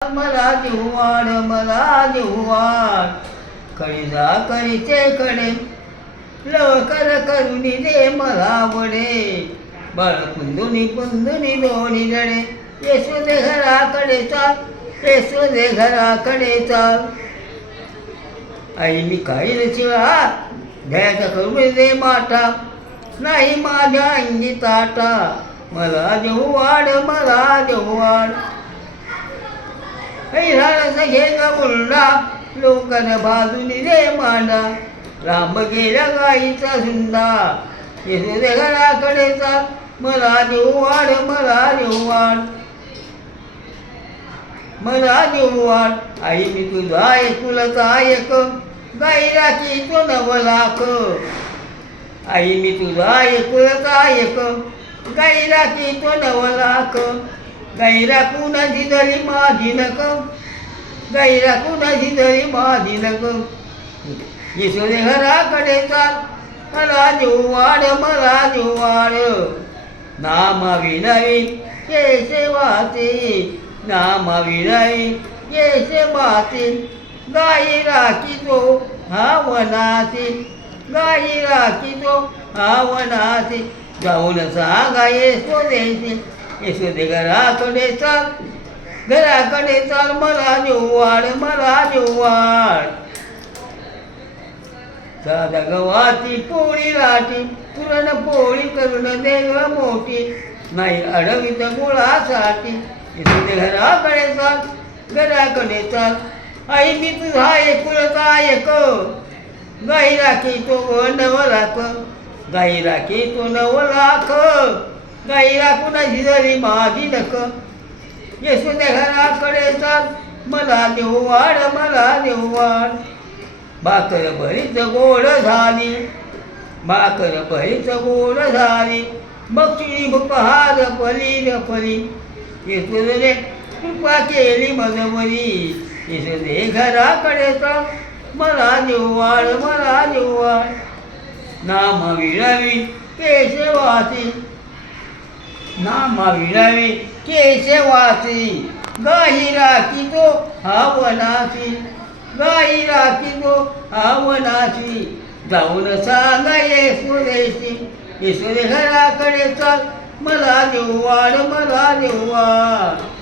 मला जिव्हाड मला जिव्हाड कळीजा कळीचे कडे लवकर करुणी दे मला वडे बाळ पुंदुनी पुंदुनी दोन्ही जडे येसू दे घराकडे चाल येसू दे घराकडे चाल आई मी काळील चिळा द्यायचा करून दे माठा नाही माझ्या अंगी ताटा मला जिव्हाड मला जिव्हाड हैराणच घे ग मुलडा लोकन बाजूनी रे मांडा राम गेल्या गाईचा झुंडा येसू दे घराकडे चाल मला जिव्हाड मला जिव्हाड मला जिव्हाड आई मी तुझा एकुलता एक गाई राखी तो नवलाख आई मी तुझा एकुलता एक गाई राखी तो नवलाख गाई राखून झिजली माझी नक गाई राखून झिजली माझी नक येसू दे घराकडे चाल मला जिव्हाड मला जिव्हाड नामाविनवी केसे वाचे नामाविनवी केसे वाचे गाई राखी तो हा वनासी गाई राखी तो हा वनासी जाऊन सांगा येसू देशी येसू दे घराकडे चाल घराकडे चाल मला जिव्हाड मला जिव्हाड साधा गव्हाची पोळी लाटी पुरण पोळी करून दे ग मोठी नाही अडवित गुळासाठी येसू दे घराकडे चाल घराकडे चाल आई मी तुझा एकुलता एक गाई राखी तो नवलाख गाई राखी तो नवलाख गाई राखून झिजली माझी नख येसू दे घराकडे चाल मला जिव्हाड मला जिव्हाड भाकर बरीच गोड झाली भाकर बरीच गोड झाली बक्षी पहार पली पली येसू दे कृपा केली मजबरी येसू दे घराकडे चाल मला जिव्हाड मला जिव्हाड नाम विळावी केशवासी नाम विळावी केशवासी गाई राखी तो हा वनासी गाई राखी तो हा वनासी जाऊन सांगा येसू देशी येसू दे घराकडे चाल मला जिव्हाड मला जिव्हाड